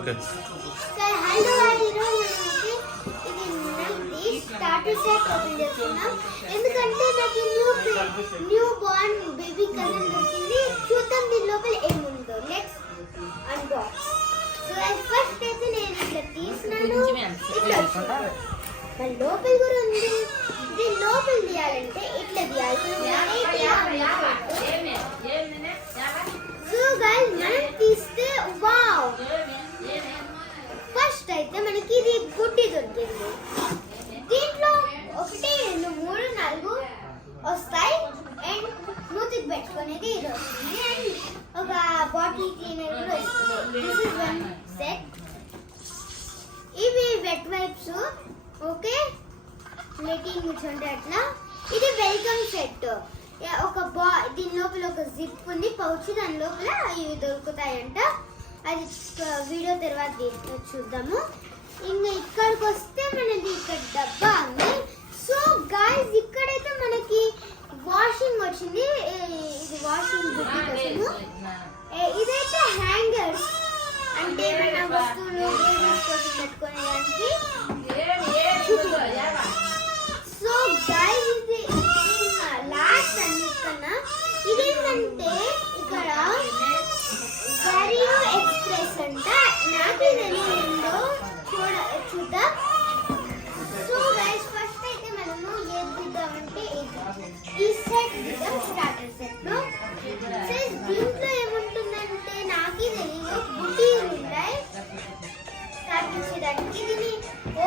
Okay hello ఇది starter set open చేస్తున్నాం ఎందుకంటే నాకు న్యూ బార్న్ బేబీ కలర్ దొరికింది. చూద్దాం దీని లోపల ఏముందో. Let's unbox. సో ఫస్ట్ అయితే నేను ఇట్లా తీసినాను. మరి లోపల కూడా ఉంది. దీని లోపల తీయాలంటే ఇట్లా తీయాలి. సో గైస్ మనం తీస్తే వావ్, ఫస్ట్ అయితే మనకి ఇది గుడ్డి దొరికింది. దీంట్లో 1 2 3 4 వస్తాయి అండ్ మూతికి పెట్టుకునేది ఇది వస్తుంది అండ్ ఒక బాటిల్ క్లీనర్ కూడా వస్తుంది. This is one set. ఇవి వెట్ వైప్స్. ఓకే, లెటింగ్ కూర్చుంటే అట్లా. ఇది వెల్కమ్ సెట్. ఒక దీని లోపల ఒక జిప్ ఉంది, పౌచ్. దాని లోపల ఇవి దొరుకుతాయంట. అది వీడియో తర్వాత చూద్దాము. ఇంకా ఇక్కడికి వస్తే మనది ఇక్కడ డబ్బా ఉంది. సో గాయ్స్ ఇక్కడైతే మనకి వాషింగ్ వచ్చింది. ఇది వాషింగ్ బుద్ధి కోసము. ఇదైతే హ్యాంగర్స్, అంటే మన వస్తువులు కోసం పెట్టుకోవడానికి. సో గాయ్స్ ఇది లాస్ట్ అన్నిటికన్నా ఇదేంటంటే ఇక్కడ వారియో ఎక్స్ప్రెస్ అంట. నాకు తెలియదో చూద్దాం. సో గైస్ ఫస్ట్ అయితే మనము ఏది దిద్దామంటే ఈ సెట్ దిద్దాం, స్టార్టర్ సెట్ లో. దీంట్లో ఏముంటుందంటే నాకే తెలియదు, బుడ్డి ఉంటాయి స్టార్ట్ చేసేదానికి. దీన్ని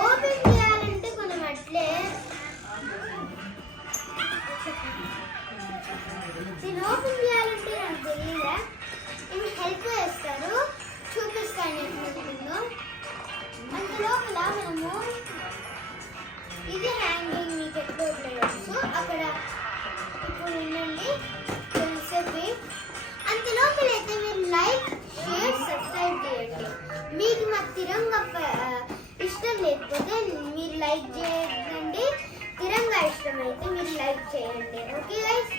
ఓపెన్ చేయాలంటే కొంచెం అట్లే. దీన్ని ఓపెన్ చేయాలంటే నాకు తెలియదా, ఇది హెల్ప్ చేస్తారు. చూపిస్తాను ఎట్లుంటుందో. అందులోపల మనము ఇది హ్యాంగింగ్ మీకు ఎట్లా వదిలేయచ్చు అక్కడ. ఇప్పుడు ఉండండి తెలిసేవి. అంతలోపల అయితే మీరు లైక్ షేర్ సబ్స్క్రైబ్ చేయండి. మీకు మా తిరంగా ఇష్టం లేకపోతే మీరు లైక్ చేయండి, తిరంగా ఇష్టమైతే మీరు లైక్ చేయండి. ఓకే గైస్,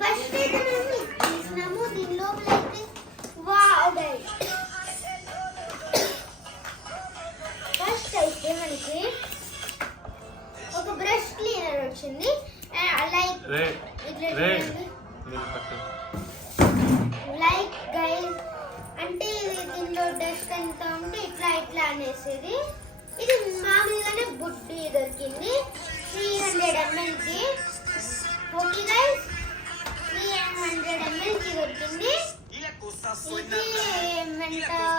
ఫస్ట్ అయితే మనం తీసినాము. దీని లోపల అయితే వావ్ గైస్, ఫస్ట్ అయితే మనకి ఒక బ్రష్ క్లీనర్ వచ్చింది. లైక్ గైస్ అంటే దీనిలో డస్ట్ ఎంత ఉంటే ఇట్లా ఇట్లా అనేసేది. ఇది మామూలుగానే బుడ్డి దొరికింది 300 ml కి. ఓకే గైస్, 300 ml కి దొరికింది. ఇది ఏమంటారు,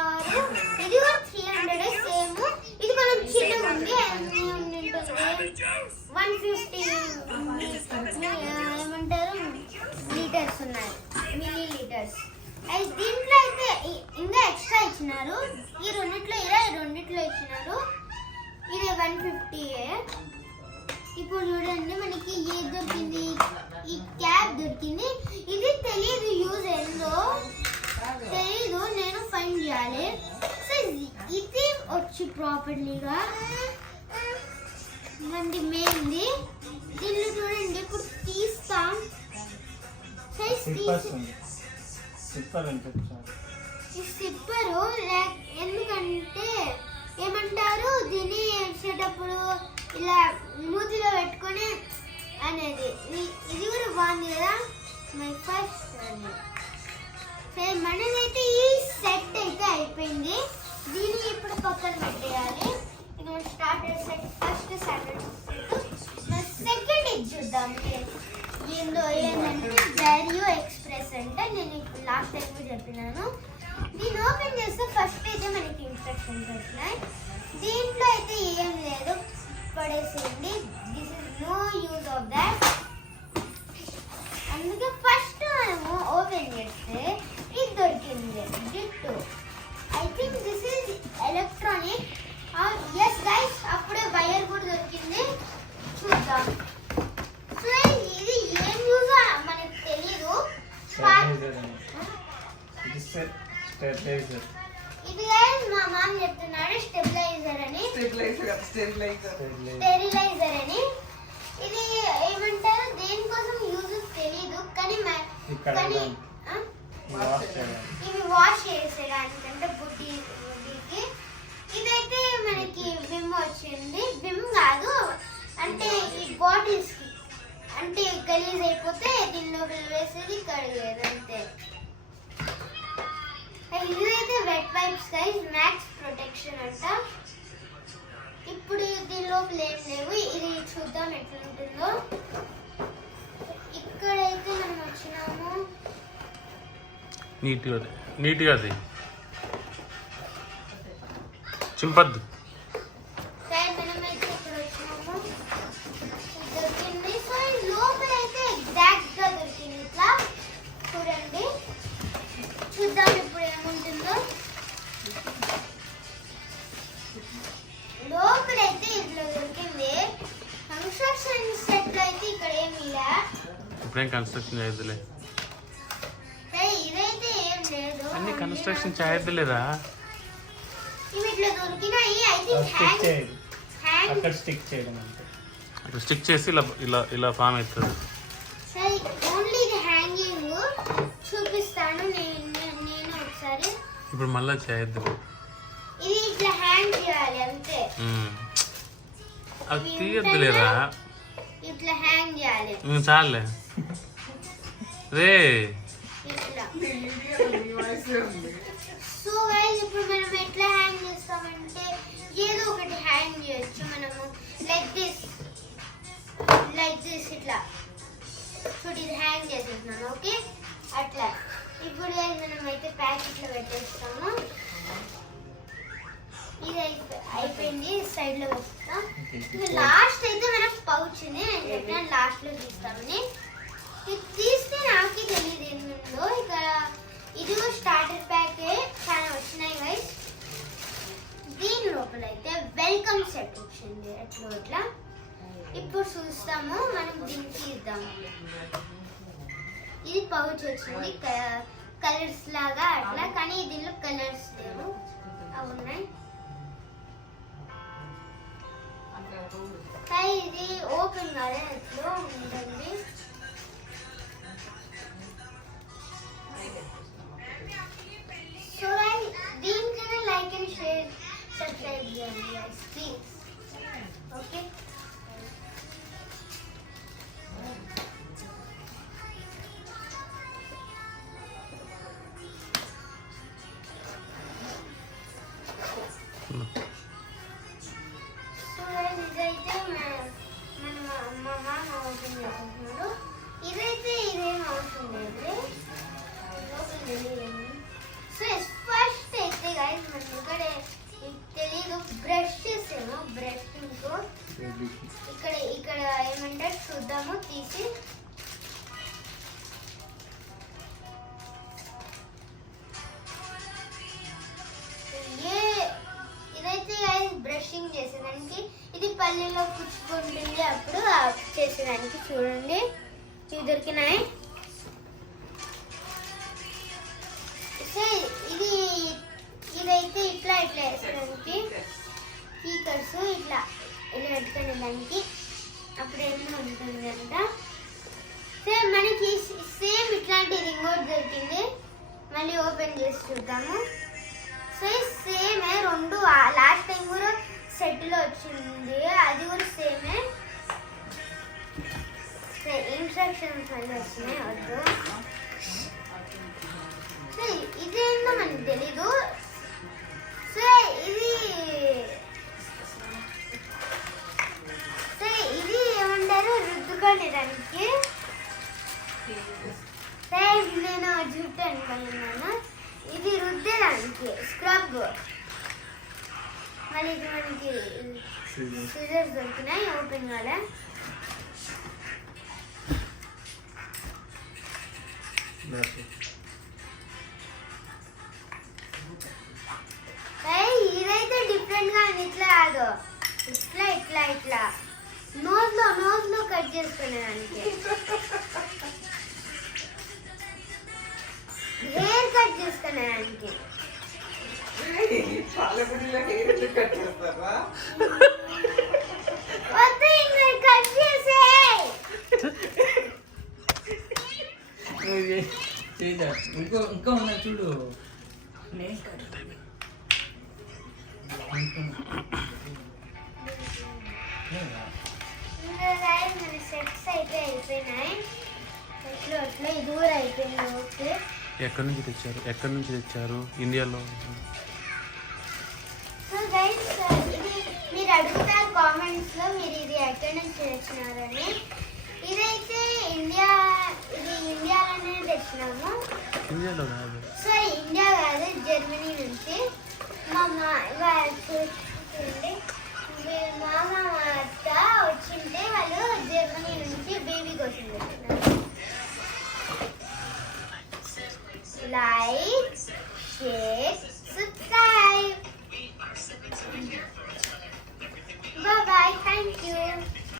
ఇది కూడా 300 సేమ్. ఇది మనం చిన్నగా ఉంది. 150 ఏమంటారు లీటర్స్ ఉన్నాయి, మిల్లీ లీటర్స్. దీంట్లో అయితే ఇంకా ఎక్స్ట్రా ఇచ్చినారు. ఈ రెండిట్లో ఇచ్చినారు. ఇది 150. ఇప్పుడు చూడండి మనకి ఏది దొరికింది, ఈ క్యాప్ దొరికింది. ఇది తెలియదు, యూజ్ ఏందో తెలీదు, నేను ఫైండ్ చేయాలి. సో ఇది వచ్చి ప్రాపర్లీగా మంది మెయిన్ది. దీన్ని చూడండి ఇప్పుడు తీస్తాం. ఈ సిప్పరు ఎందుకంటే ఏమంటారు, దీన్ని వేసేటప్పుడు ఇలా మూతిలో పెట్టుకొని అనేది. ఇది కూడా బాగుంది కదా, మై ఫస్ట్ అని. సరే మనదైతే ఈ సెట్ అయితే అయిపోయింది. దీన్ని ఇప్పుడు పక్కన పెట్టేయాలి. ఇది starter set, first starter set. Second ఇది చూద్దాం ఏంటంటే వారియో ఎక్స్ప్రెస్ అంటే. నేను ఇప్పుడు లాస్ట్ టైం కూడా చెప్పినాను. దీన్ని ఓపెన్ చేస్తే ఫస్ట్ అయితే మనకి ఇన్స్ట్రక్షన్స్ వచ్చినాయి. దీంట్లో అయితే ఏం లేదు, పడేసేయండి. This is no use of that. అందుకే ఫస్ట్ మనము ఓపెన్ చేస్తే ఇది దొరికింది ditto. I think this is electronic. Yes guys, అప్పుడే వైర్ కూడా దొరికింది. చూద్దాం. సో ఇది ఏం యూజ్ మనకు తెలీదు. ఇది గైస్ మా మామ చెప్తున్నాడు స్టెబిలైజర్ అని. స్టెరిలైజర్ అని. ఇది ఏమంటారు, దేనికోసం యూజ్ తెలీదు, కానీ ఇవి వాష్ చేసేదానికంటే బుద్ధి బాక్స్ గైస్ మ్యాక్స్ ప్రొటెక్షన్ అంట. ఇప్పుడు దీని లోపల ఏం లేవు. ఇది చూద్దాం ఎట్లా ఉంటుందో. ఇక్కడైతే మనం వచ్చినాము. నీట్గా అది చింపద్దు. మనమైతే ఇక్కడ వచ్చినాము. దొరికింది. సో ఈ లోపల అయితే ఎగ్జాక్ట్ గా దొరికింది. ఇట్లా చూడండి, చూద్దాం ఇప్పుడు ఏముంటుందో. లోపలైతే ఇట్లా దొరికింది. కన్స్ట్రక్షన్ సెట్ లో అయితే ఇక్కడ ఏమి ఇలా ఇప్పుడేం కన్స్ట్రక్షన్ చేయద్దులే. ఇదైతే ఏం లేదు. అన్ని కన్స్ట్రక్షన్ చేయద్దులేదా? ఇవి ఇట్లా దొరికినాయి. ఐ థింక్ హ్యాంగ్ అక్కడ స్టిక్ చేయడం అంటే అక్కడ స్టిక్ చేసి ఇలా ఇలా ఇలా ఫామ్ అవుతుంది. సరే ఓన్లీ ఇది హ్యాంగింగ్ చూపిస్తాను నేను ఒకసారి. ఇప్పుడు మళ్ళీ చేయద్దు. ఇది ఇట్లా హ్యాంగ్ చేయాలి అంతే. అది తీయద్దులేరా? ఇట్లా హ్యాంగ్ చేయాలి. చాలే రే. ఇట్లా. సో గైస్ ఇప్పుడు మనం ఎట్లా హ్యాంగ్ చేస్తామంటే ఏదో ఒకటి హ్యాంగ్ చేయొచ్చు మనము. లైక్ దిస్ ఇట్లా చూడు, ఇది హ్యాంగ్ చేసేస్తున్నాను. ఓకే, అట్లా. ఇప్పుడు మనం అయితే ప్యాకెట్లో పెట్టేస్తాము. ఇది అయిపోయింది. సైడ్ లో వేస్తాం. లాస్ట్ అయితే మనం పౌచ్ నేను చెప్పిన లాస్ట్ లో తీస్తామని. ఇది తీస్తే నాకే తెలియదు ఏముందో. ఇక్కడ ఇది స్టార్టర్ ప్యాక్ చాలా వచ్చినాయి గైస్. దీని లోపల అయితే వెల్కమ్ సెట్ వచ్చింది అట్లా అట్లా. ఇప్పుడు చూస్తాము, మనం దీన్ని తీద్దాము. ఇది పౌచ్ వచ్చింది కలర్స్ లాగా అట్లా, కానీ దీనిలో కలర్స్ లేవు, అవి ఉన్నాయి. ఇది ఓపెన్ కాలేదు ఉంటుంది. సో దీనికైనా లైక్ అండ్ షేర్ సబ్స్క్రైబ్ చేయండి గైస్ ప్లీజ్. ఓకే, ఇదైతే మా మామ ఓపెన్ చేస్తున్నారు. ఇదైతే ఇదేం అవసరం లేదు. సో ఫస్ట్ అయితే గైస్ మనకి ఇక్కడ తెలీదు బ్రషెస్ ఏమో. బ్రష్ ఇంకో ఇక్కడ ఏమంటారు చూద్దాము తీసి. ఇదైతే బ్రషింగ్ చేసేదానికి, ఇది పల్లెలో పుచ్చుకుంటుంది అప్పుడు చేసేదానికి. చూడండి ఇవి దొరికినాయి. ఇదైతే ఇట్లా వేసేదానికి స్పీకర్స్ ఇట్లా ఇలా పెట్టుకునే దానికి అప్పుడు ఏమో ఉంటుంది అంట. సేమ్ మనకి సేమ్ ఇట్లాంటి రిమోట్ దొరికింది. మళ్ళీ ఓపెన్ చేసి చూద్దాము. సో సేమే రెండు. లాస్ట్ టైం కూడా సెట్లో వచ్చింది, అది కూడా సేమే. ఇన్స్ట్రక్షన్స్ అన్నీ వచ్చినాయి. వద్దు, సో ఇదేందో మనకు తెలీదు. సో ఇది ఏమంటారు రుద్దుకునే దానికి. నేను జుట్టు అనుకున్నాను. ఇది రుద్దేదానికి స్క్రబ్. మళ్ళీ ఇది మనకి సిజర్స్ దొరికినాయి. ఓపెన్ కాలే. ఇదైతే డిఫరెంట్ గా ఇట్లా కాదు, ఇట్లా ఇట్లా ఇట్లా నోజ్ లో కట్ చేసుకునేదానికి. హెయిర్ కట్ చేసుకునేదానికి. వద్దు ఇంకా కట్ చేసే. ఇంకా ఉన్నా చూడు. సెట్స్ అయితే అయిపోయినాయి. సెట్లు అట్లా ఇది కూడా అయిపోయింది. ఓకే, ఎక్కడి నుంచి తెచ్చారు ఇండియాలో? లో మీరు ఇది ఎక్కడి నుంచి తెచ్చినారని. ఇదైతే ఇది ఇండియాలోనే తెచ్చినాము. ఇండియాలో కాదు. సారీ, ఇండియా కాదు, జర్మనీ నుంచి. మా మామ అత్త వచ్చింటే వాళ్ళు జర్మనీ నుంచి బేబీ